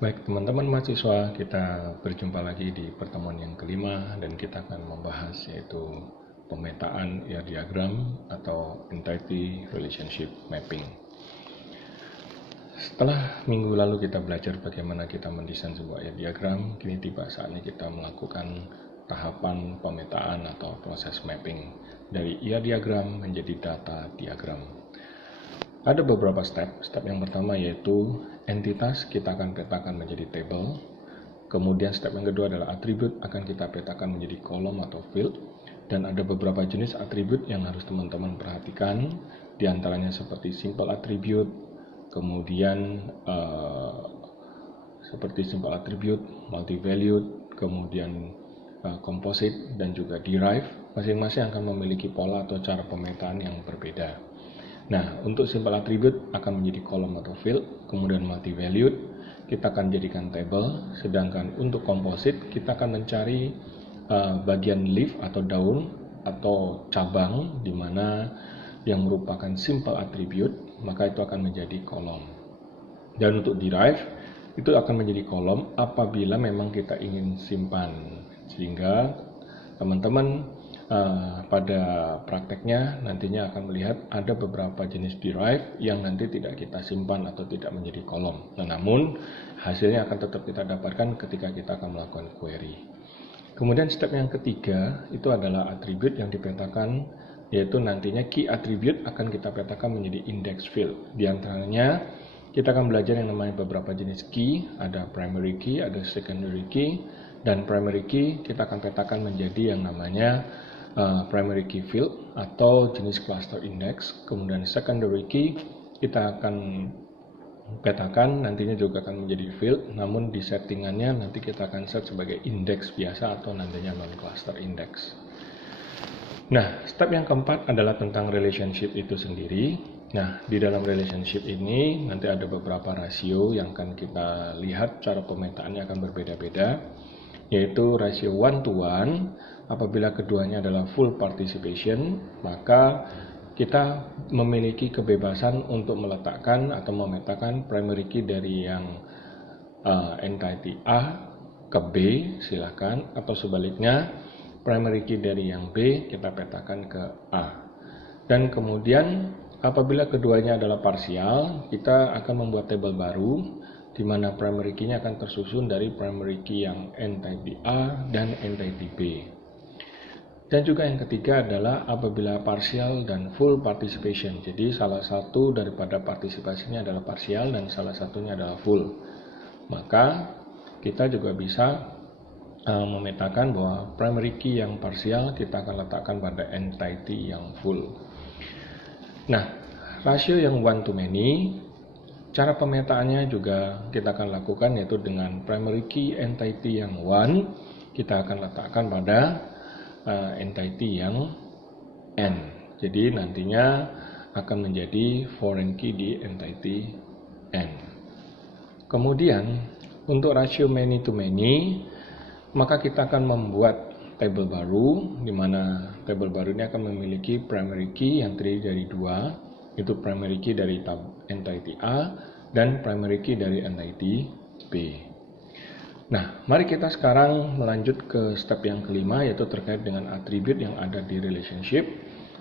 Baik teman-teman mahasiswa, kita berjumpa lagi di pertemuan yang kelima dan kita akan membahas yaitu pemetaan ear diagram atau entity relationship mapping. Setelah minggu lalu kita belajar bagaimana kita mendesain sebuah ear diagram, kini tiba saatnya kita melakukan tahapan pemetaan atau proses mapping dari ear diagram menjadi data diagram. Ada beberapa step. Step yang pertama yaitu entitas kita akan petakan menjadi table. Kemudian step yang kedua adalah atribut akan kita petakan menjadi kolom atau field. Dan ada beberapa jenis atribut yang harus teman-teman perhatikan. Di antaranya seperti simple attribute, kemudian seperti simple attribute, multi-valued, kemudian composite dan juga derive. Masing-masing akan memiliki pola atau cara pemetaan yang berbeda. Nah, untuk simple attribute akan menjadi kolom atau field, kemudian multi-valued kita akan jadikan table, sedangkan untuk composite kita akan mencari bagian leaf atau daun atau cabang di mana yang merupakan simple attribute, maka itu akan menjadi kolom. Dan untuk derive itu akan menjadi kolom apabila memang kita ingin simpan, sehingga teman-teman pada prakteknya nantinya akan melihat ada beberapa jenis derive yang nanti tidak kita simpan atau tidak menjadi kolom. Namun hasilnya akan tetap kita dapatkan ketika kita akan melakukan query. Kemudian step yang ketiga itu adalah atribut yang dipetakan, yaitu nantinya key attribute akan kita petakan menjadi index field. Di antaranya kita akan belajar yang namanya beberapa jenis key, ada primary key, ada secondary key, dan primary key kita akan petakan menjadi yang namanya primary key field atau jenis cluster index. Kemudian secondary key kita akan petakan nantinya juga akan menjadi field, namun di settingannya nanti kita akan set sebagai index biasa atau nantinya non cluster index. Nah, step yang keempat adalah tentang relationship itu sendiri. Nah, di dalam relationship ini nanti ada beberapa rasio yang akan kita lihat cara pemetaannya akan berbeda-beda, yaitu rasio 1:1. Apabila keduanya adalah full participation, maka kita memiliki kebebasan untuk meletakkan atau memetakan primary key dari yang entity A ke B, silakan, atau sebaliknya primary key dari yang B kita petakan ke A. Dan kemudian apabila keduanya adalah parsial, kita akan membuat table baru di mana primary key-nya akan tersusun dari primary key yang entity A dan entity B. Dan juga yang ketiga adalah apabila partial dan full participation. Jadi salah satu daripada partisipasinya adalah partial dan salah satunya adalah full. Maka kita juga bisa memetakan bahwa primary key yang partial kita akan letakkan pada entity yang full. Nah, rasio yang one to many, cara pemetaannya juga kita akan lakukan yaitu dengan primary key entity yang one kita akan letakkan pada entity yang n. Jadi nantinya akan menjadi foreign key di entity n. Kemudian untuk rasio many to many, maka kita akan membuat table baru, di mana table baru ini akan memiliki primary key yang terdiri dari dua, yaitu primary key dari entity A dan primary key dari entity B. Nah, mari kita sekarang melanjut ke step yang kelima, yaitu terkait dengan atribut yang ada di relationship.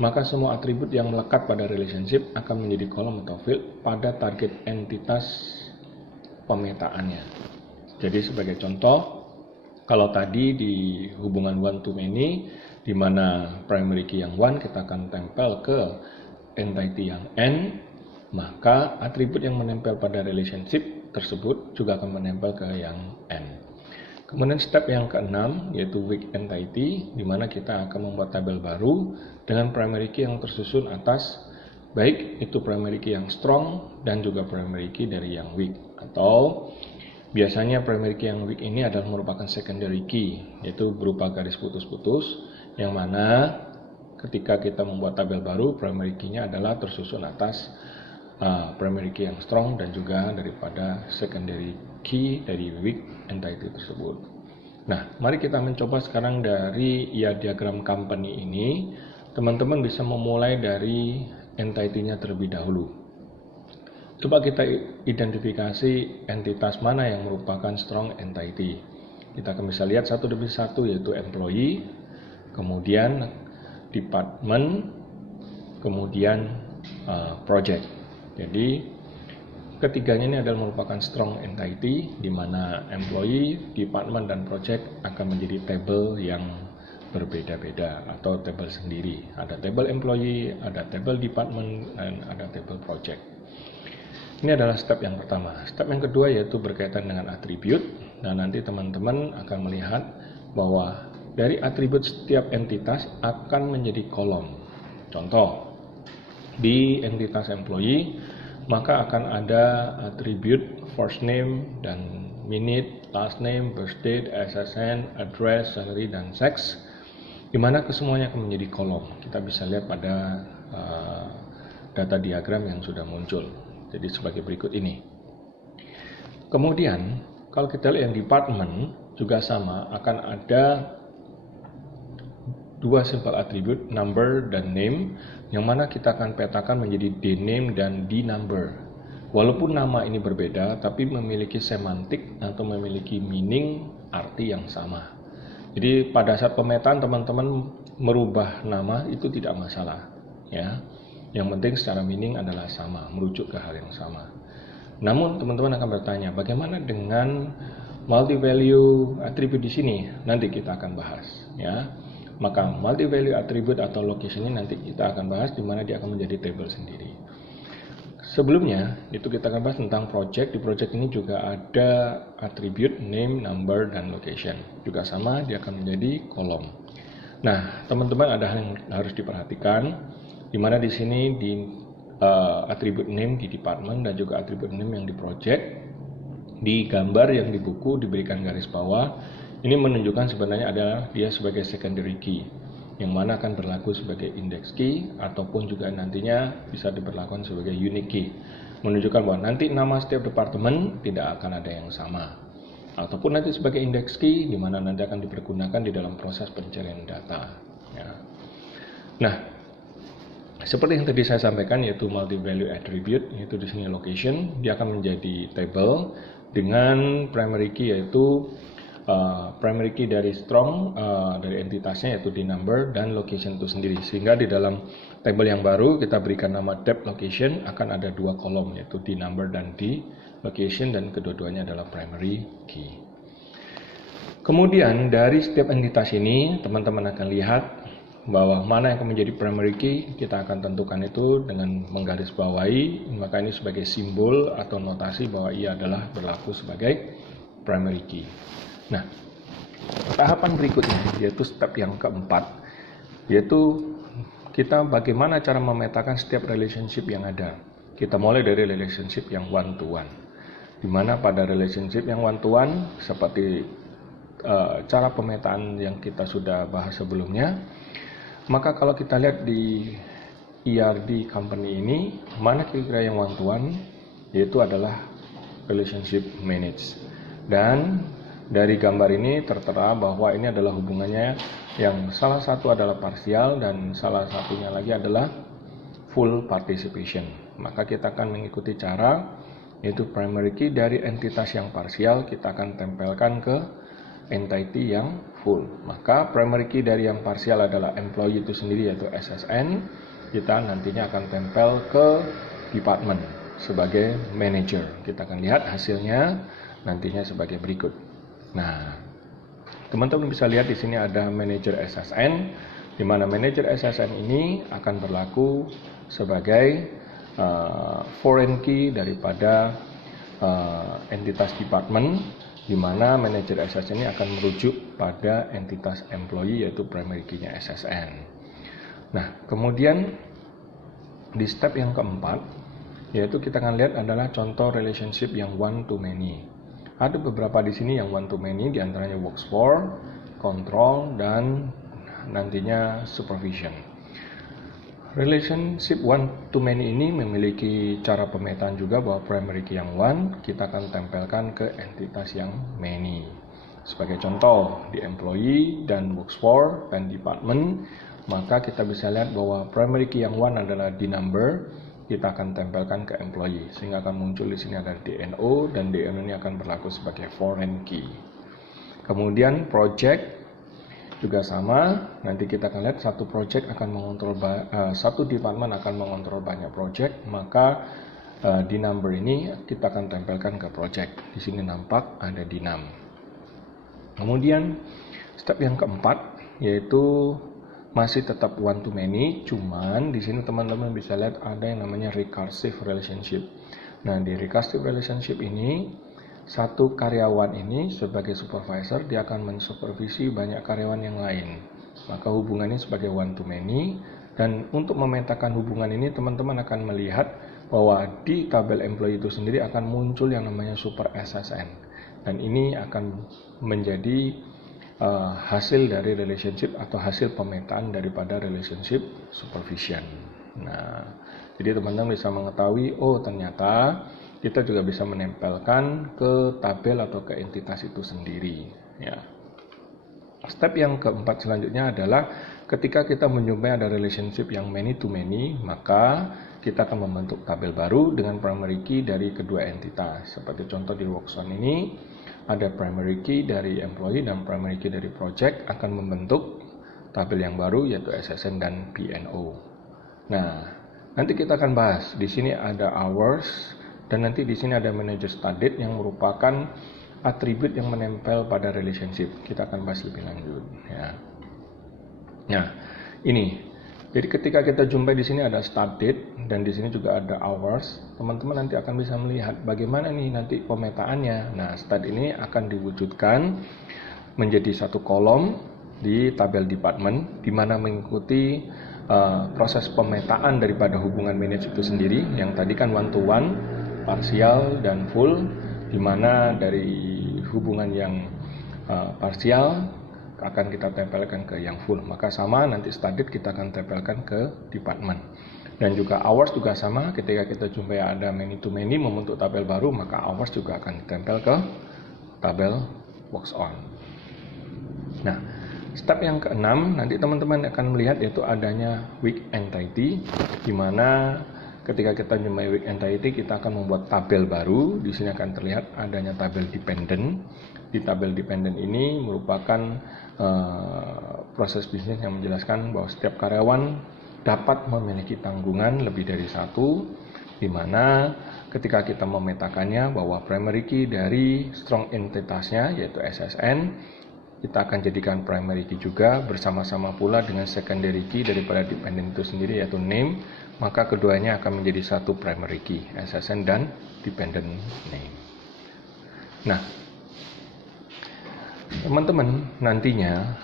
Maka semua atribut yang melekat pada relationship akan menjadi kolom atau field pada target entitas pemetaannya. Jadi sebagai contoh, kalau tadi di hubungan one to many, di mana primary key yang one kita akan tempel ke entity yang n, maka atribut yang menempel pada relationship tersebut juga akan menempel ke yang n. Kemudian step yang keenam yaitu weak entity, di mana kita akan membuat tabel baru dengan primary key yang tersusun atas, baik itu primary key yang strong dan juga primary key dari yang weak. Atau biasanya primary key yang weak ini adalah merupakan secondary key, yaitu berupa garis putus-putus, yang mana ketika kita membuat tabel baru, primary key-nya adalah tersusun atas primary key yang strong dan juga daripada secondary key dari weak entity tersebut. Nah, mari kita mencoba sekarang dari ear diagram company ini. Teman-teman bisa memulai dari entity-nya terlebih dahulu. Coba kita identifikasi entitas mana yang merupakan strong entity. Kita akan bisa lihat satu demi satu, yaitu employee, kemudian department, kemudian project. Jadi ketiganya ini adalah merupakan strong entity, di mana employee, department, dan project akan menjadi table yang berbeda-beda atau table sendiri. Ada table employee, ada table department, dan ada table project. Ini adalah step yang pertama. Step yang kedua yaitu berkaitan dengan atribut. Nah, nanti teman-teman akan melihat bahwa dari atribut setiap entitas akan menjadi kolom. Contoh, di entitas employee, maka akan ada atribut first name dan minute, last name, birthday, SSN, address, salary, dan sex, di mana kesemuanya akan menjadi kolom. Kita bisa lihat pada data diagram yang sudah muncul. Jadi sebagai berikut ini. Kemudian kalau kita lihat yang department juga sama, akan ada dua simple attribute, number dan name, yang mana kita akan petakan menjadi dname dan dnumber. Walaupun nama ini berbeda, tapi memiliki semantik atau memiliki meaning, arti yang sama. Jadi pada saat pemetaan teman-teman merubah nama itu tidak masalah, ya. Yang penting secara meaning adalah sama, merujuk ke hal yang sama. Namun teman-teman akan bertanya, bagaimana dengan multi value attribute di sini? Nanti kita akan bahas, ya. Maka multi value attribute atau location ini nanti kita akan bahas, di mana dia akan menjadi table sendiri. Sebelumnya itu kita akan bahas tentang project. Di project ini juga ada attribute name, number, dan location. Juga sama, dia akan menjadi kolom. Nah, teman-teman ada hal yang harus diperhatikan, di mana di sini di atribut name di department dan juga atribut name yang di project, di gambar yang di buku diberikan garis bawah. Ini menunjukkan sebenarnya adalah dia sebagai secondary key, yang mana akan berlaku sebagai index key ataupun juga nantinya bisa diberlakukan sebagai unique key, menunjukkan bahwa nanti nama setiap departemen tidak akan ada yang sama, ataupun nanti sebagai index key, di mana nanti akan dipergunakan di dalam proses pencarian data, ya. Nah, seperti yang tadi saya sampaikan, yaitu multi value attribute, yaitu di sini location, dia akan menjadi table dengan primary key, yaitu primary key dari strong, dari entitasnya, yaitu di number dan location itu sendiri. Sehingga di dalam table yang baru kita berikan nama depth location, akan ada dua kolom, yaitu di number dan di location, dan kedua-duanya adalah primary key. Kemudian dari setiap entitas ini teman-teman akan lihat bahwa mana yang akan menjadi primary key, kita akan tentukan itu dengan menggarisbawahi, maka ini sebagai simbol atau notasi bahwa ia adalah berlaku sebagai primary key. Nah, tahapan berikutnya yaitu step yang keempat, yaitu kita bagaimana cara memetakan setiap relationship yang ada. Kita mulai dari relationship yang one to one, di mana pada relationship yang one to one seperti cara pemetaan yang kita sudah bahas sebelumnya, maka kalau kita lihat di ERD company ini, mana kira-kira yang one to one, yaitu adalah relationship manage. Dan dari gambar ini tertera bahwa ini adalah hubungannya yang salah satu adalah parsial dan salah satunya lagi adalah full participation. Maka kita akan mengikuti cara, yaitu primary key dari entitas yang parsial kita akan tempelkan ke entity yang full. Maka primary key dari yang parsial adalah employee itu sendiri, yaitu SSN. Kita nantinya akan tempel ke department sebagai manager. Kita akan lihat hasilnya nantinya sebagai berikut. Nah, teman-teman bisa lihat di sini ada manager SSN, di mana manager SSN ini akan berlaku sebagai foreign key daripada entitas department, di mana manajer SSN ini akan merujuk pada entitas employee, yaitu primary key-nya SSN. Nah, kemudian di step yang keempat, yaitu kita akan lihat adalah contoh relationship yang one to many. Ada beberapa di sini yang one to many, diantaranya works for, control, dan nantinya supervision. Relationship one to many ini memiliki cara pemetaan juga bahwa primary key yang one kita akan tempelkan ke entitas yang many. Sebagai contoh, di employee dan works for dan department, maka kita bisa lihat bahwa primary key yang one adalah di number, kita akan tempelkan ke employee, sehingga akan muncul di sini ada DNO, dan DNO ini akan berlaku sebagai foreign key. Kemudian project juga sama, nanti kita akan lihat satu project akan mengontrol satu department akan mengontrol banyak project, maka di number ini kita akan tempelkan ke project. Di sini nampak ada dinam. Kemudian step yang keempat yaitu masih tetap one to many, cuman di sini teman-teman bisa lihat ada yang namanya recursive relationship. Nah, di recursive relationship ini satu karyawan ini sebagai supervisor dia akan mensupervisi banyak karyawan yang lain. Maka hubungannya sebagai one to many, dan untuk memetakan hubungan ini teman-teman akan melihat bahwa di tabel employee itu sendiri akan muncul yang namanya super SSN, dan ini akan menjadi hasil dari relationship atau hasil pemetaan daripada relationship supervision. Nah, jadi teman-teman bisa mengetahui, oh ternyata kita juga bisa menempelkan ke tabel atau ke entitas itu sendiri. Ya. Step yang keempat selanjutnya adalah ketika kita menjumpai ada relationship yang many to many, maka kita akan membentuk tabel baru dengan primary key dari kedua entitas. Seperti contoh di workshop ini, ada primary key dari employee dan primary key dari project akan membentuk tabel yang baru yaitu SSN dan PNO. Nah, nanti kita akan bahas. Di sini ada hours dan nanti di sini ada manager start date yang merupakan atribut yang menempel pada relationship. Kita akan bahas lebih lanjut. Ya. Nah, ini. Jadi ketika kita jumpai di sini ada start date dan di sini juga ada hours, teman-teman nanti akan bisa melihat bagaimana nih nanti pemetaannya. Nah, start ini akan diwujudkan menjadi satu kolom di tabel department, di mana mengikuti proses pemetaan daripada hubungan manage itu sendiri. Yang tadi kan one to one, parsial dan full, di mana dari hubungan yang parsial akan kita tempelkan ke yang full. Maka sama, nanti start date kita akan tempelkan ke department. Dan juga hours juga sama, ketika kita jumpai ada many to many membentuk tabel baru, maka hours juga akan ditempel ke tabel box on. Nah, step yang keenam nanti teman-teman akan melihat yaitu adanya weak entity, di mana ketika kita jumpai weak entity kita akan membuat tabel baru. Di sini akan terlihat adanya tabel dependent. Di tabel dependent ini merupakan proses bisnis yang menjelaskan bahwa setiap karyawan dapat memiliki tanggungan lebih dari satu, di mana ketika kita memetakannya bahwa primary key dari strong entitasnya yaitu SSN kita akan jadikan primary key juga bersama-sama pula dengan secondary key daripada dependent itu sendiri yaitu name, maka keduanya akan menjadi satu primary key, SSN dan dependent name. Nah, teman-teman nantinya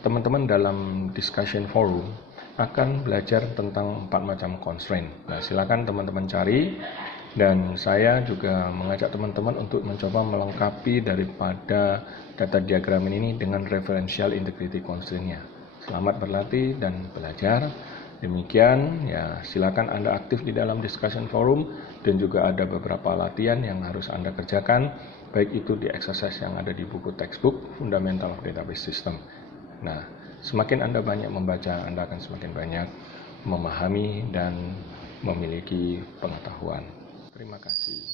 teman-teman dalam discussion forum akan belajar tentang 4 macam constraint. Nah, silakan teman-teman cari, dan saya juga mengajak teman-teman untuk mencoba melengkapi daripada data diagram ini dengan referential integrity constraint-nya. Selamat berlatih dan belajar. Demikian ya, silakan Anda aktif di dalam discussion forum, dan juga ada beberapa latihan yang harus Anda kerjakan, baik itu di exercise yang ada di buku textbook Fundamental of Database System. Nah, semakin Anda banyak membaca, Anda akan semakin banyak memahami dan memiliki pengetahuan. Terima kasih.